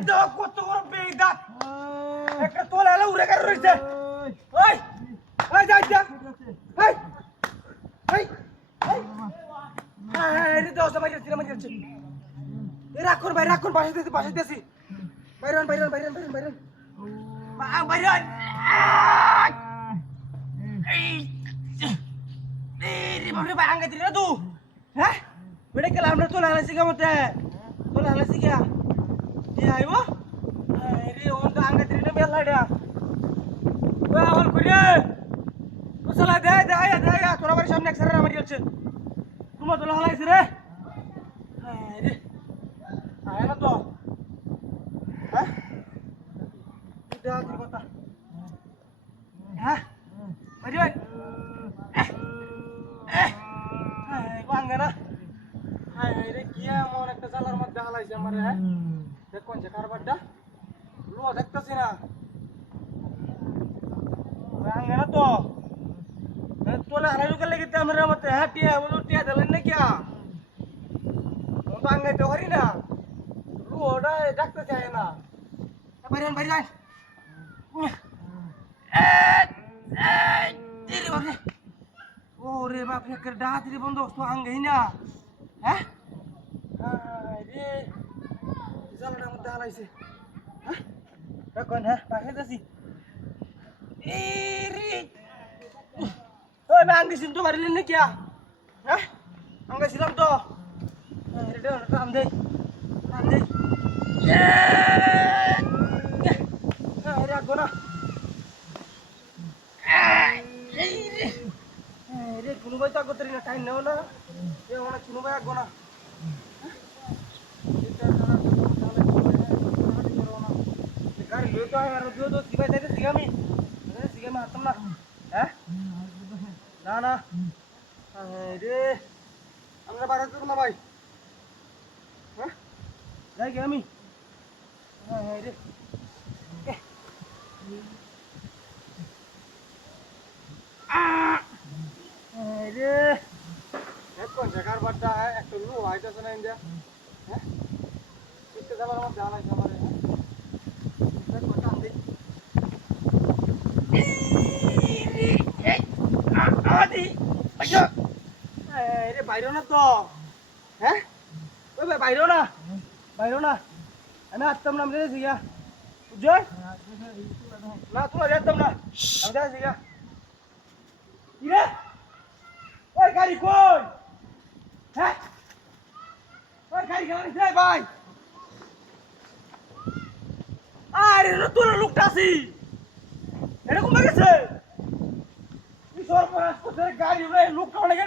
দাও কত বড় বেইদাত একটা তোলা এলা উড়ে গেল রইছে ওই ওই যা যা এই এই এই দাও সবাই যাচ্ছে এই রাখুন ভাই রাখুন বাসা দিয়েছি বাইরন বাইরন এই বাবরে ভাই আঙ্গে দিলে তুই হ্যাঁ বেড়ে গেল আমরা তোলা হালাইছি মতে তোলা হালাইছি কি আইবো রে ওন তো আঙ্গে দিলে বেলাডা ওই আমল কইরে ওসলা দে তোরা বাড়ির সামনে এক সারা মারি আছে তোমার তোলা হালাইছি রে রে আয় না তো হ্যাঁ এটা কি কথা হ্যাঁ মারি ভাই বাঙ্গানা হাই রে কি এমন একটা জালার মধ্যে হালাইছে আমারে হ্যাঁ দেখুন যে কারবারটা লো দেখতেছি না বাঙ্গানা তো তোলা হালাই লোকের লেগে আমরা মতে হ্যাঁ টিয়া দিলেন না কিয়া বাঙ্গাইতে পারি না লোটা ডাকতে চায় না বাইরে ওরে বাপ রে ডাহাতি বন্ধ তো আঙ্গেই না হ্যাঁ রে জালাটার মধ্যে হালাইছে হ্যাঁ রাখুন হ্যাঁ পাখে যাচ্ছি ওই আমি আঙ্গেছিলাম তো মারিলেন না কিয়া হ্যাঁ আঙ্গেছিলাম তো কাম দে রাখবো না রে কোনো ভাই তো আগতে না টাইম নেও না এ অনেক কোনো ভাই আগবো না গাড়ি লুয়ে তো আর দিও তো দিবাই যাইতে সিগামি হাঁটতাম না হ্যাঁ না রে আমরা বাইরে যাবো না ভাই হ্যাঁ যাই গে আমি রে রে এখন জায়গার বাড্ডা একটা লো আইতাছে না ইন্ডিয়া হ্যাঁ কিতে যাবার মধ্যে আলাইছে আমারে দেখো কাম দেই আদি আইয়া রে বাইরো না তো হ্যাঁ ওই ভাই বাইরো না আমি আসতাম না আমরা জিগা বুঝছো না তোরা যেতাম না আমি যাই জিগা কি রে ওই গাড়ি কই হ্যাঁ ওই গাড়ি গেল ভাই আরে তোর লোকটা আছি এরকম লাগেছে তুই সর্বনাশ করছে গাড়ি লোকটা অনেক